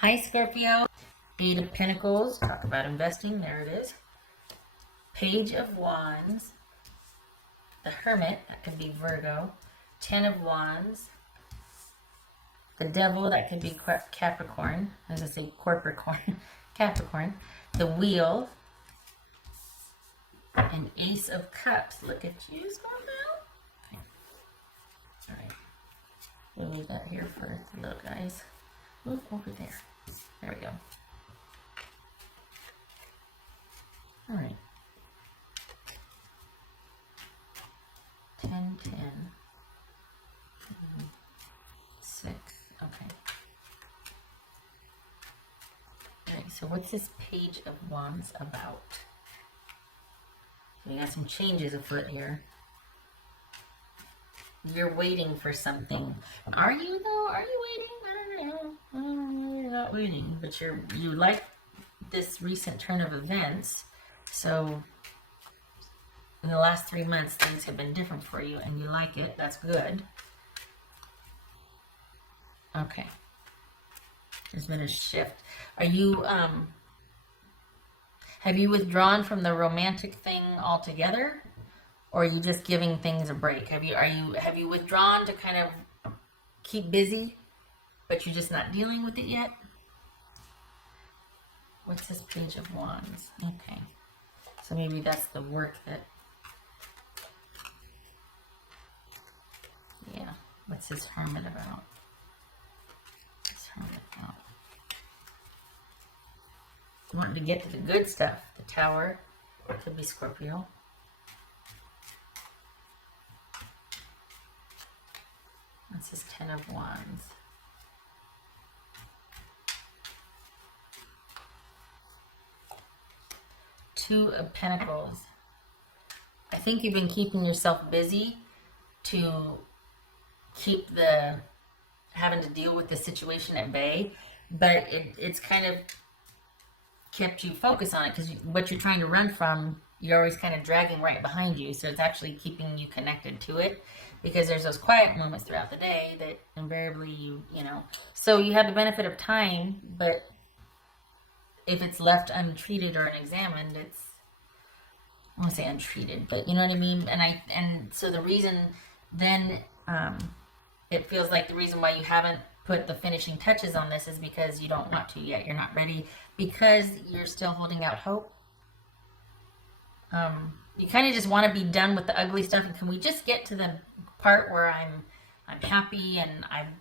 Hi, Scorpio. Eight of Pentacles. Talk about investing. There it is. Page of Wands. The Hermit. That could be Virgo. Ten of Wands. The Devil. That could be Capricorn. I was going to say Corpricorn. Capricorn. The Wheel. And Ace of Cups. Look at you, Scorpio. All right. We'll leave that here for the little guys. Move over there. There we go. All right. 10, 10, 6. Okay. All right, so what's this Page of Wands about? So we got some changes afoot here. You're waiting for something. Are you though? Are you waiting? I don't know. You're not waiting, but you like this recent turn of events. So in the last 3 months, things have been different for you, and you like it. That's good. Okay. There's been a shift. Are you have you withdrawn from the romantic thing altogether? Or are you just giving things a break? Have you withdrawn to kind of keep busy, but you're just not dealing with it yet? What's this Page of Wands? Okay. So maybe that's the work that, yeah. What's this Hermit about? This Hermit about. Wanting to get to the good stuff. The Tower. Could be Scorpio. This is Ten of Wands. Two of Pentacles. I think you've been keeping yourself busy to keep having to deal with the situation at bay, but it's kind of kept you focused on it because what you're trying to run from, you're always kind of dragging right behind you. So it's actually keeping you connected to it because there's those quiet moments throughout the day that invariably you know. So you have the benefit of time, but if it's left untreated or unexamined, it's, I want to say untreated, but you know what I mean? And so the reason then, it feels like the reason why you haven't put the finishing touches on this is because you don't want to yet. You're not ready because you're still holding out hope. You kind of just want to be done with the ugly stuff, and can we just get to the part where I'm happy and I've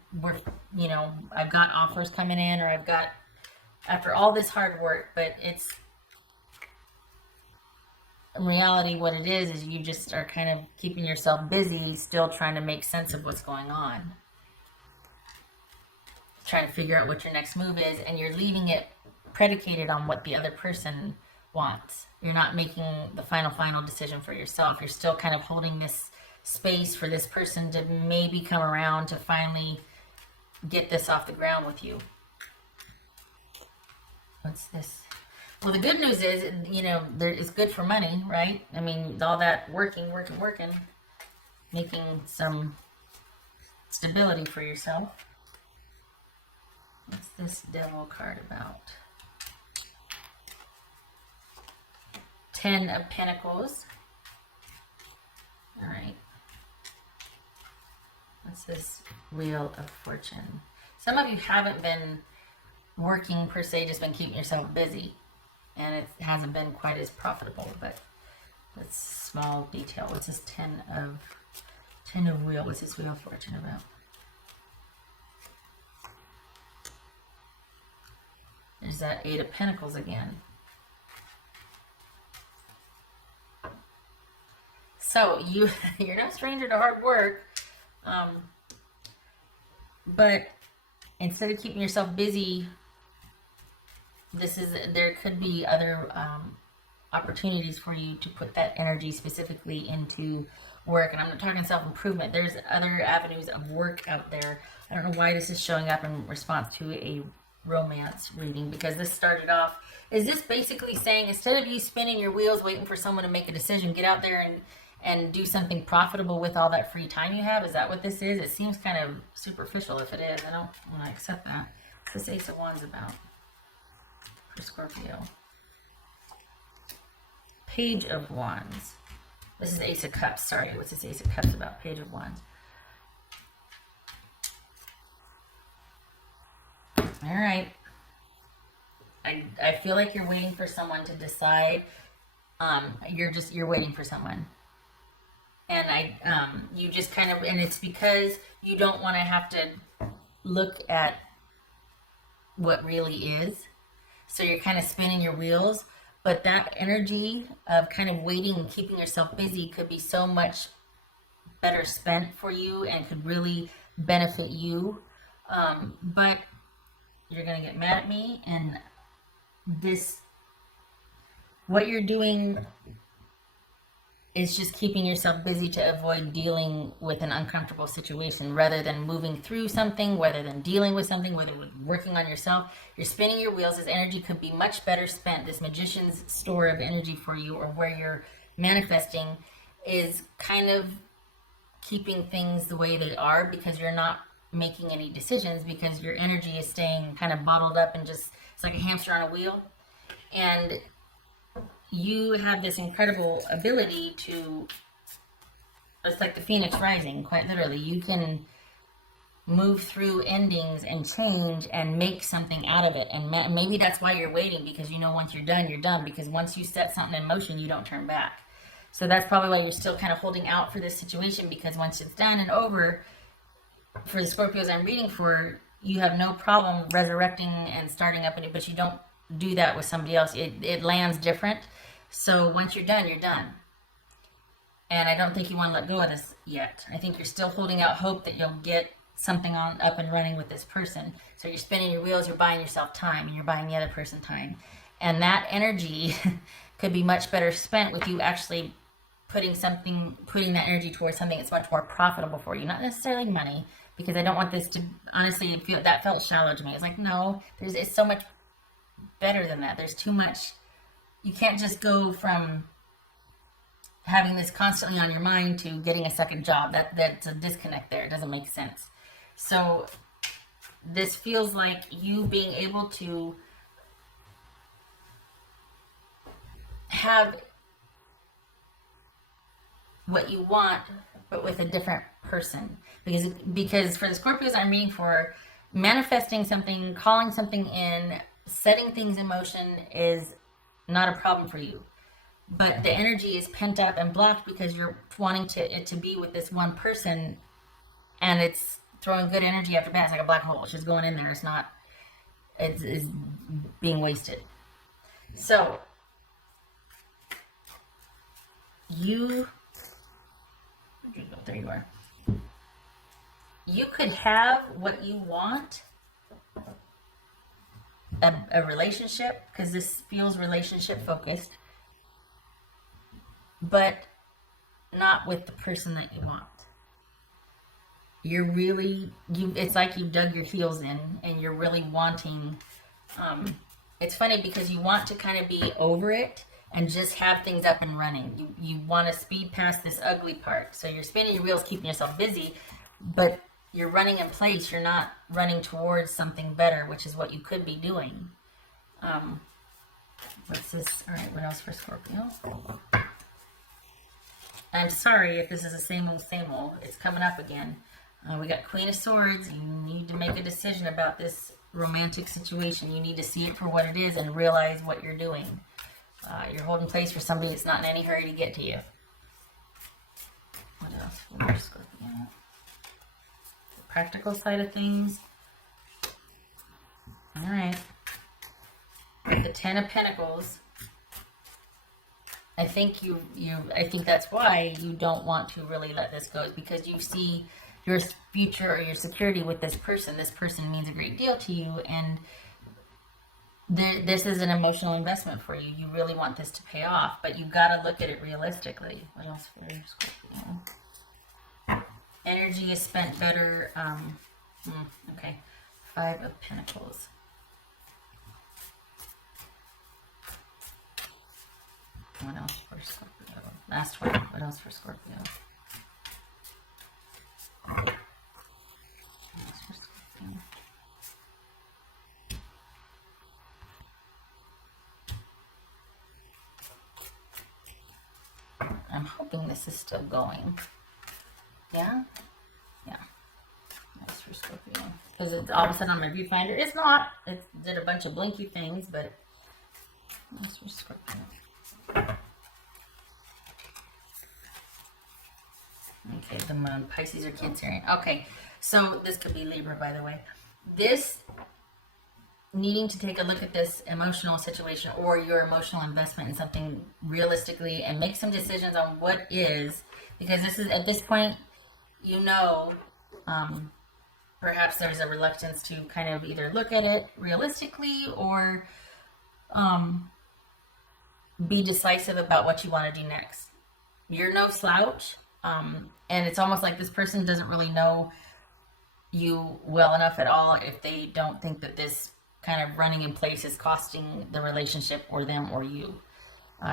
got offers coming in, or I've got, after all this hard work, but it's in reality what it is you just are kind of keeping yourself busy, still trying to make sense of what's going on, trying to figure out what your next move is, and you're leaving it predicated on what the other person wants. You're not making the final decision for yourself. You're still kind of holding this space for this person to maybe come around to finally get this off the ground with you. What's this? Well, the good news is, it's good for money, right? I mean, all that working, making some stability for yourself. What's this Devil card about? Ten of Pentacles. All right. What's this Wheel of Fortune? Some of you haven't been working per se, just been keeping yourself busy. And it hasn't been quite as profitable, but that's small detail. What's this Ten of Wheel? What's this Wheel of Fortune about? There's that Eight of Pentacles again. So you're no stranger to hard work, but instead of keeping yourself busy, there could be other opportunities for you to put that energy specifically into work. And I'm not talking self-improvement. There's other avenues of work out there. I don't know why this is showing up in response to a romance reading, because this started off, is this basically saying, instead of you spinning your wheels waiting for someone to make a decision, get out there and do something profitable with all that free time you have? Is that what this is? It seems kind of superficial if it is. I don't want to accept that. What's this Ace of Wands about for Scorpio? Page of Wands. This is Ace of Cups. Sorry, what's this Ace of Cups about? Page of Wands. All right. I feel like you're waiting for someone to decide. You're waiting for someone. And you just kind of, and it's because you don't want to have to look at what really is. So you're kind of spinning your wheels, but that energy of kind of waiting and keeping yourself busy could be so much better spent for you and could really benefit you. But you're going to get mad at me, and what you're doing is just keeping yourself busy to avoid dealing with an uncomfortable situation rather than moving through something, rather than dealing with something, whether working on yourself. You're spinning your wheels. This energy could be much better spent. This magician's store of energy for you, or where you're manifesting, is kind of keeping things the way they are because you're not making any decisions, because your energy is staying kind of bottled up and just, it's like a hamster on a wheel. And you have this incredible ability to, it's like the phoenix rising, quite literally. You can move through endings and change and make something out of it. And maybe that's why you're waiting, because you know once you're done, you're done. Because once you set something in motion, you don't turn back. So that's probably why you're still kind of holding out for this situation, because once it's done and over, for the Scorpios I'm reading for, you have no problem resurrecting and starting up anew, but you don't do that with somebody else. It lands different. So once you're done, you're done. And I don't think you want to let go of this yet. I think you're still holding out hope that you'll get something up and running with this person. So you're spinning your wheels, you're buying yourself time, and you're buying the other person time. And that energy could be much better spent with you actually putting that energy towards something that's much more profitable for you. Not necessarily money, because I don't want this to, honestly, that felt shallow to me. It's like, no, it's so much better than that. There's too much. You can't just go from having this constantly on your mind to getting a second job. That's a disconnect there. It doesn't make sense. So this feels like you being able to have what you want, but with a different person. Because for the Scorpios I'm reading for, manifesting something, calling something in, setting things in motion is not a problem for you. But the energy is pent up and blocked because you're wanting it to be with this one person, and it's throwing good energy after bad. It's like a black hole. It's just going in there. It's being wasted. So there you are. You could have what you want, a relationship, because this feels relationship focused, but not with the person that you want. It's like you dug your heels in and you're really wanting, it's funny because you want to kind of be over it and just have things up and running. You want to speed past this ugly part. So you're spinning your wheels, keeping yourself busy, but you're running in place. You're not running towards something better, which is what you could be doing. What's this? All right, what else for Scorpio? I'm sorry if this is the same old, same old. It's coming up again. We got Queen of Swords. You need to make a decision about this romantic situation. You need to see it for what it is and realize what you're doing. You're holding place for somebody that's not in any hurry to get to you. What else for Scorpio? The practical side of things. All right. With the Ten of Pentacles, I think I think that's why you don't want to really let this go, is because you see your future or your security with this person. This person means a great deal to you, and this is an emotional investment for you. You really want this to pay off, but you've got to look at it realistically. What else for Scorpio? Energy is spent better. Okay. Five of Pentacles. What else for Scorpio? Last one. What else for Scorpio? What else for Scorpio? hoping this is still going. Yeah? Yeah. That's for Scorpio. Because it's all of a sudden on my viewfinder. It's not. It did a bunch of blinky things, but that's for Scorpio. Okay, the moon. Pisces or Cancerian. Okay, so this could be Libra, by the way. This needing to take a look at this emotional situation or your emotional investment in something realistically and make some decisions on what is, because this is, at this point, you know, perhaps there's a reluctance to kind of either look at it realistically or be decisive about what you want to do next. You're no slouch, and it's almost like this person doesn't really know you well enough at all if they don't think that this kind of running in place is costing the relationship or them or you.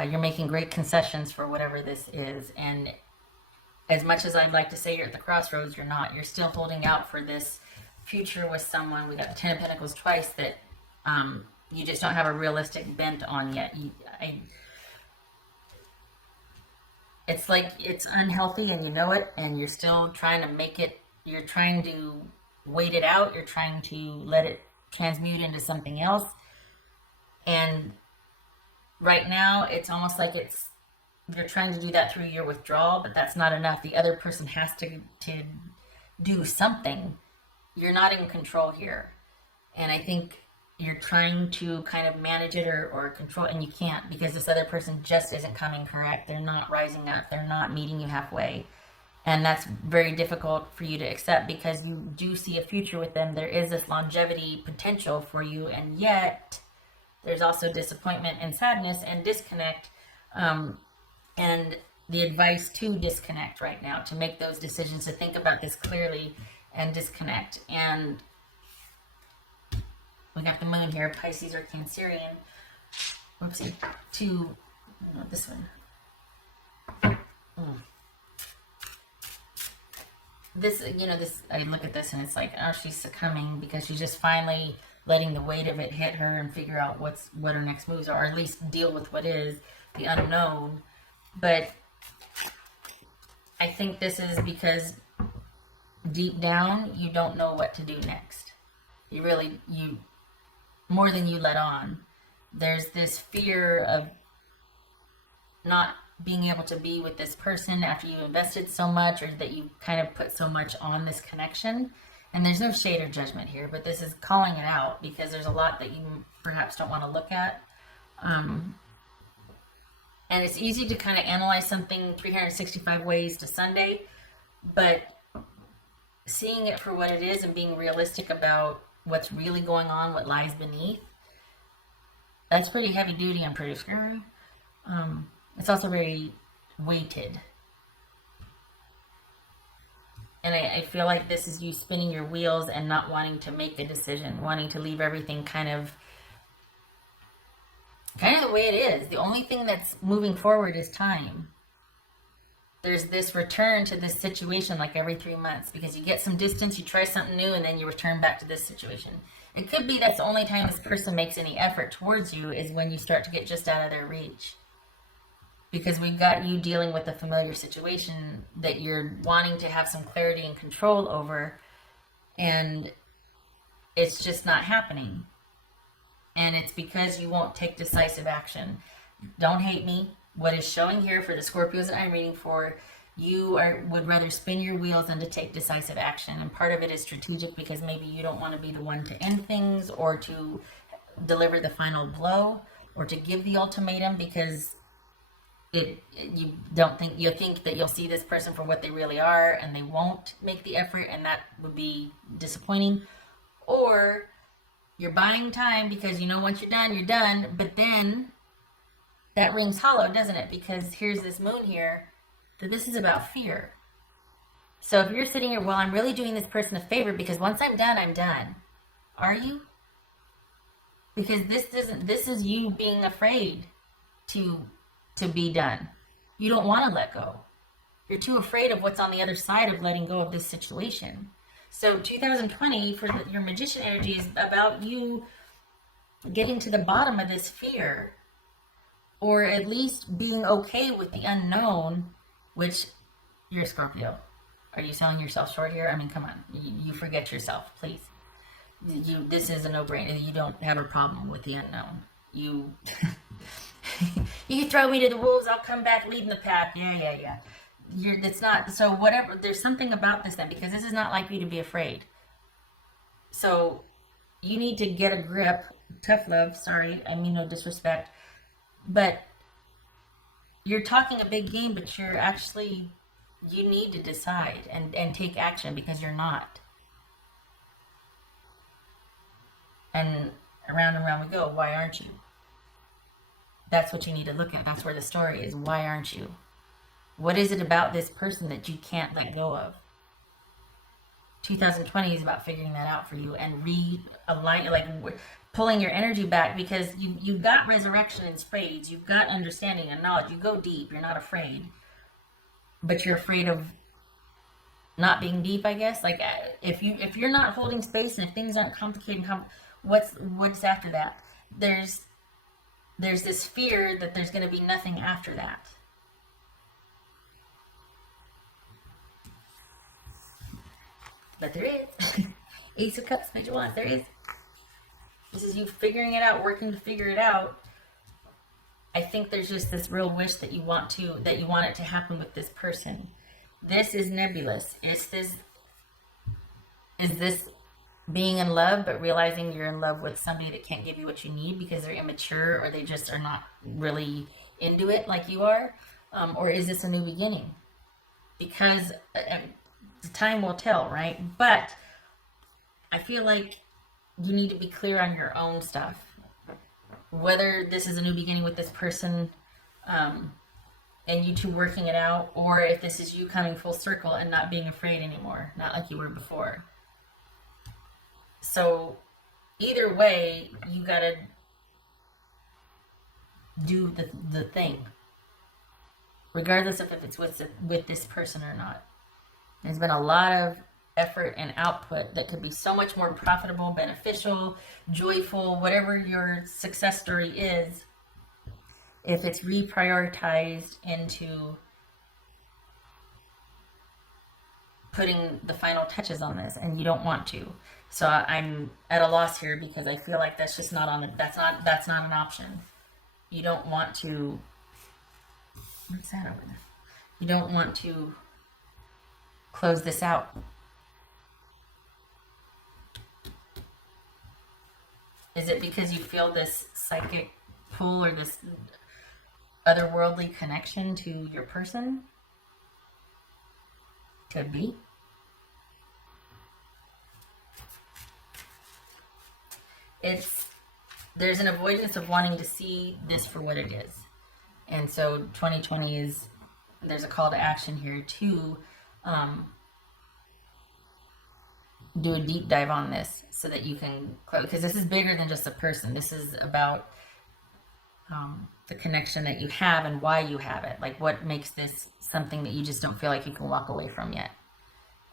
You're making great concessions for whatever this is, and as much as I'd like to say you're at the crossroads, you're not. You're still holding out for this future with someone. We got the Ten of Pentacles twice that you just don't have a realistic bent on yet. It's like it's unhealthy and you know it, and you're still trying to make it, you're trying to wait it out, you're trying to let it transmute into something else. And right now, it's almost like you're trying to do that through your withdrawal, but that's not enough. The other person has to do something. You're not in control here. And I think you're trying to kind of manage it or control, and you can't, because this other person just isn't coming correct. They're not rising up. They're not meeting you halfway. And that's very difficult for you to accept because you do see a future with them. There is this longevity potential for you, and yet there's also disappointment and sadness and disconnect. And the advice to disconnect right now, to make those decisions, to think about this clearly and disconnect. And we got the moon here, Pisces or Cancerian. Whoopsie. This one. This, I look at this and it's like, oh, she's succumbing because she's just finally letting the weight of it hit her and figure out what her next moves are, or at least deal with what is the unknown. But I think this is because deep down, you don't know what to do next. You more than you let on. There's this fear of not being able to be with this person after you invested so much, or that you kind of put so much on this connection. And there's no shade or judgment here, but this is calling it out because there's a lot that you perhaps don't want to look at. And it's easy to kind of analyze something 365 ways to Sunday, but seeing it for what it is and being realistic about what's really going on, what lies beneath, that's pretty heavy duty and pretty scary. It's also very weighted. And I feel like this is you spinning your wheels and not wanting to make a decision, wanting to leave everything kind of the way it is. The only thing that's moving forward is time. There's this return to this situation like every 3 months because you get some distance, you try something new, and then you return back to this situation. It could be that's the only time this person makes any effort towards you is when you start to get just out of their reach. Because we've got you dealing with a familiar situation that you're wanting to have some clarity and control over, and it's just not happening. And it's because you won't take decisive action. Don't hate me. What is showing here for the Scorpios that I'm reading for, you would rather spin your wheels than to take decisive action. And part of it is strategic because maybe you don't want to be the one to end things or to deliver the final blow or to give the ultimatum because you think that you'll see this person for what they really are and they won't make the effort, and that would be disappointing. Or you're buying time because you know once you're done, but then that rings hollow, doesn't it? Because here's this moon here, that this is about fear. So if you're sitting here, well, I'm really doing this person a favor because once I'm done, I'm done. Are you? Because this is you being afraid to be done. You don't want to let go. You're too afraid of what's on the other side of letting go of this situation. So 2020 for your Magician energy is about you getting to the bottom of this fear, or at least being okay with the unknown which you're a Scorpio. Are you selling yourself short here? I mean, come on. You forget yourself, please. This is a no-brainer. You don't have a problem with the unknown. You you throw me to the wolves, I'll come back leading the pack. Yeah. It's not, so whatever, there's something about this then, because this is not like you to be afraid. So you need to get a grip. Tough love, sorry, I mean no disrespect. But you're talking a big game, but you're actually, you need to decide and take action, because you're not. And around we go. Why aren't you? That's what you need to look at. That's where the story is. Why aren't you? What is it about this person that you can't let go of? 2020 is about figuring that out for you and realign, like pulling your energy back, because you've got resurrection in spades. You've got understanding and knowledge. You go deep. You're not afraid. But you're afraid of not being deep, I guess. Like if you're not holding space, and if things aren't complicated, what's after that? There's this fear that there's going to be nothing after that. But there is. Ace of Cups, Page of Wands, there is. This is you figuring it out, working to figure it out. I think there's just this real wish that you want it to happen with this person. This is nebulous. Is this being in love, but realizing you're in love with somebody that can't give you what you need because they're immature, or they just are not really into it like you are? Or is this a new beginning? Because the time will tell, right? But I feel like you need to be clear on your own stuff. Whether this is a new beginning with this person, and you two working it out, or if this is you coming full circle and not being afraid anymore, not like you were before. So either way, you gotta do the thing, regardless of if it's with this person or not. There's been a lot of effort and output that could be so much more profitable, beneficial, joyful, whatever your success story is, if it's reprioritized into putting the final touches on this, and you don't want to. So I'm at a loss here, because I feel like that's just not on that's not an option. You don't want to, what's that over there? You don't want to close this out. Is it because you feel this psychic pull or this otherworldly connection to your person? Could be. There's an avoidance of wanting to see this for what it is. And so 2020 there's a call to action here to do a deep dive on this, so that you can, because this is bigger than just a person. This is about the connection that you have and why you have it. Like, what makes this something that you just don't feel like you can walk away from yet.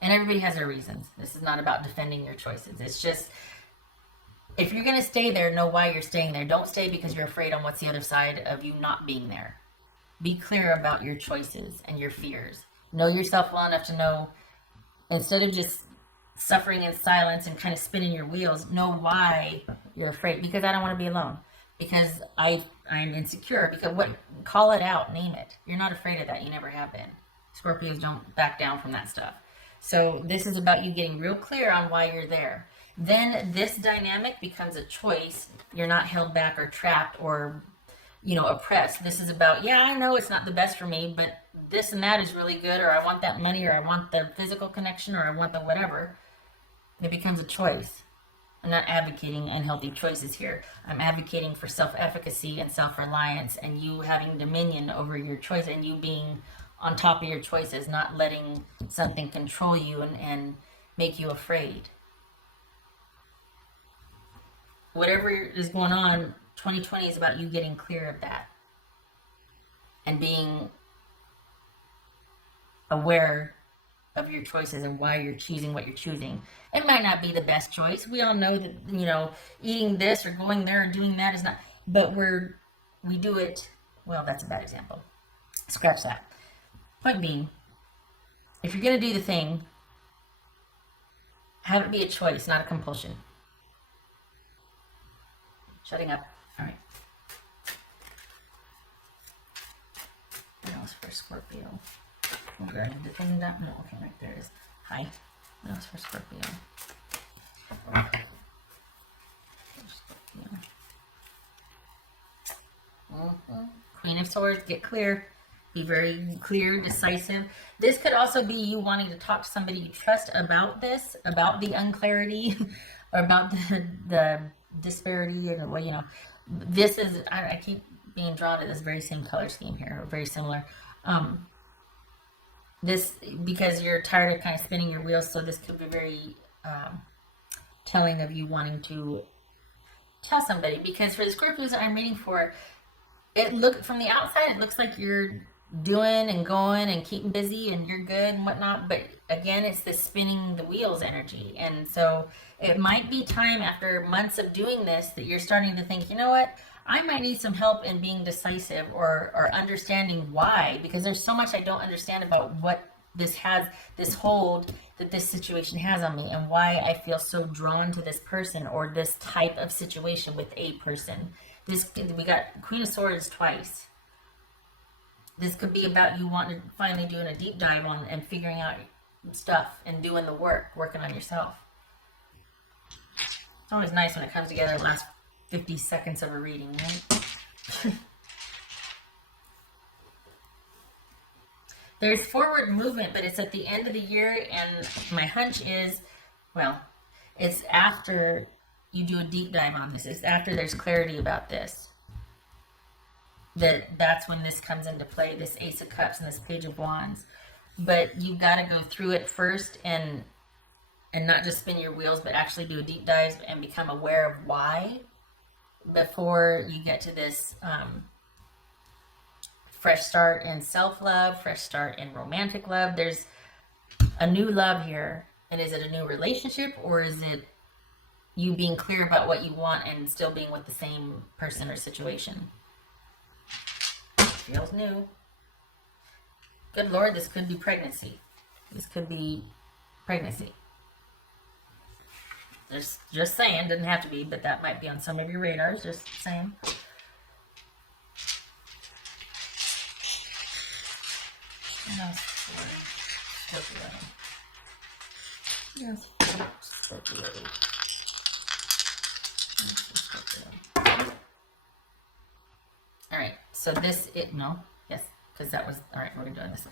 And everybody has their reasons. This is not about defending your choices. It's just, if you're going to stay there, know why you're staying there. Don't stay because you're afraid on what's the other side of you not being there. Be clear about your choices and your fears. Know yourself well enough to know, instead of just suffering in silence and kind of spinning your wheels, know why you're afraid. Because I don't want to be alone. Because I'm insecure. Because call it out, name it. You're not afraid of that. You never have been. Scorpios don't back down from that stuff. So this is about you getting real clear on why you're there. Then this dynamic becomes a choice. You're not held back or trapped or, oppressed. This is about, yeah, I know it's not the best for me, but this and that is really good, or I want that money, or I want the physical connection, or I want the whatever. It becomes a choice. I'm not advocating unhealthy choices here. I'm advocating for self-efficacy and self-reliance, and you having dominion over your choice, and you being on top of your choices, not letting something control you and make you afraid. Whatever is going on, 2020 is about you getting clear of that and being aware of your choices and why you're choosing what you're choosing. It might not be the best choice. We all know that, eating this or going there or doing that is not, but we do it, well, that's a bad example. Scratch that. Point being, if you're going to do the thing, have it be a choice, not a compulsion. Shutting up. All right. What else for Scorpio? Okay, the thing that, no, okay, right there it is. Hi. What else for Scorpio? Queen of Swords, get clear. Be very clear, decisive. This could also be you wanting to talk to somebody you trust about this, about the unclarity, or about the disparity, and well, you know, this is, I keep being drawn to this very same color scheme here, or very similar. This, because you're tired of kind of spinning your wheels, so this could be very telling of you wanting to tell somebody. Because for the Scorpios that I'm reading for, it look from the outside, it looks like you're doing and going and keeping busy and you're good and whatnot, but again, it's this spinning the wheels energy. And so it might be time after months of doing this that you're starting to think, you know what, I might need some help in being decisive, or understanding why, because there's so much I don't understand about what this has, this hold that this situation has on me, and why I feel so drawn to this person or this type of situation with a person. This, we got Queen of Swords twice. This could be about you wanting to finally doing a deep dive on and figuring out stuff and doing the work, working on yourself. It's always nice when it comes together the last 50 seconds of a reading, right? There's forward movement, but it's at the end of the year, and my hunch is, well, it's after you do a deep dive on this. It's after there's clarity about this. That's when this comes into play, this Ace of Cups and this Page of Wands. But you've got to go through it first and not just spin your wheels, but actually do a deep dive and become aware of why before you get to this fresh start in self-love, fresh start in romantic love. There's a new love here. And is it a new relationship, or is it you being clear about what you want and still being with the same person or situation? Feels new. Good Lord, this could be pregnancy. This could be pregnancy. Just saying, doesn't have to be, but that might be on some of your radars, just saying. Scorpio. Yes, Scorpio. All right, so this, yes, because that was, all right, we're doing this.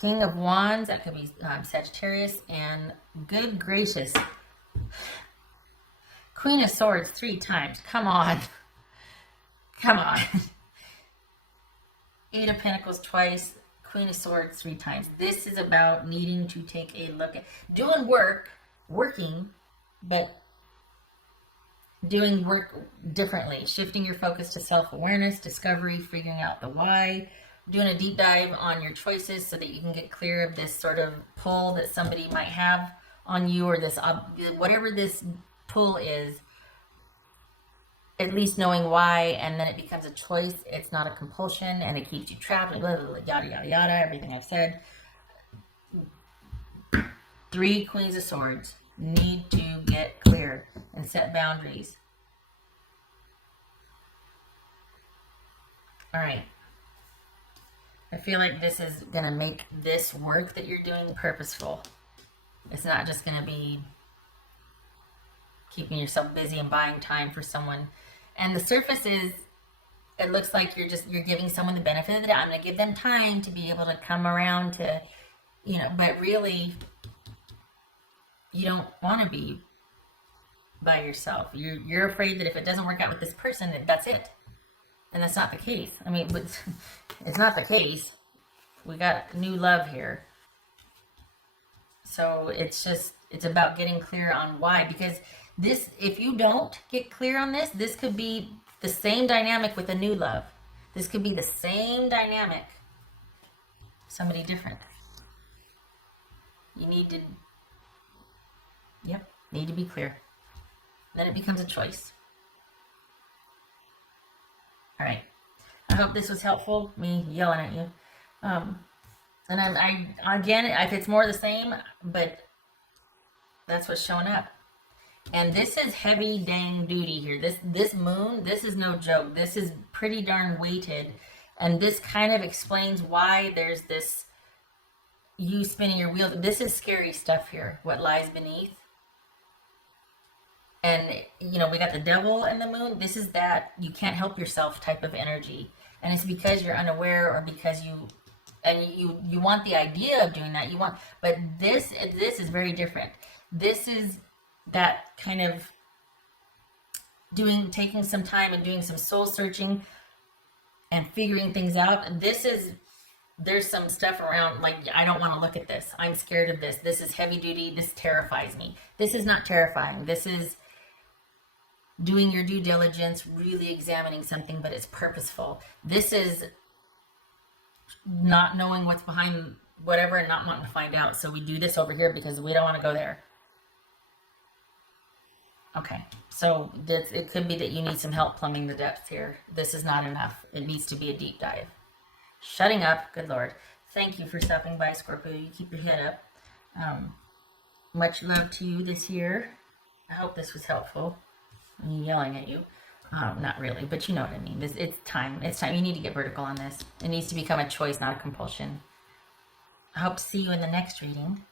King of Wands, that could be Sagittarius, and good gracious, Queen of Swords 3 times. Come on. Come on. 8 of Pentacles twice, Queen of Swords 3 times. This is about needing to take a look at doing working, but doing work differently, shifting your focus to self-awareness, discovery, figuring out the why, doing a deep dive on your choices so that you can get clear of this sort of pull that somebody might have on you, or this, whatever this pull is, at least knowing why, and then it becomes a choice. It's not a compulsion, and it keeps you trapped, blah, blah, blah, yada, yada, yada, everything I've said. 3 Queens of Swords. Need to get clear and set boundaries. All right. I feel like this is going to make this work that you're doing purposeful. It's not just going to be keeping yourself busy and buying time for someone. And the surface is, it looks like you're giving someone the benefit of the doubt. I'm going to give them time to be able to come around to, but really, you don't want to be by yourself. You're afraid that if it doesn't work out with this person, that's it. And that's not the case. I mean, it's not the case. We got new love here. So it's about getting clear on why. Because this, if you don't get clear on this, this could be the same dynamic with a new love. This could be the same dynamic. Somebody different. You need to be clear. Then it becomes a choice. All right. I hope this was helpful, me yelling at you. Um, and again, if it's more of the same, but that's what's showing up. And this is heavy dang duty here. This moon, this is no joke. This is pretty darn weighted. And this kind of explains why there's this you spinning your wheels. This is scary stuff here, what lies beneath. And we got the devil and the moon. This is that you can't help yourself type of energy. And it's because you're unaware, or because you want the idea of doing that. But this is very different. This is that kind of taking some time and doing some soul searching and figuring things out. There's some stuff around, like, I don't want to look at this. I'm scared of this. This is heavy duty. This terrifies me. This is not terrifying. This is doing your due diligence, really examining something, but it's purposeful. This is not knowing what's behind whatever and not wanting to find out. So we do this over here because we don't want to go there. Okay, so it could be that you need some help plumbing the depths here. This is not enough. It needs to be a deep dive. Shutting up, good Lord. Thank you for stopping by, Scorpio. You keep your head up. Much love to you this year. I hope this was helpful. I'm yelling at you. Not really, but you know what I mean. It's time. It's time. You need to get vertical on this. It needs to become a choice, not a compulsion. I hope to see you in the next reading.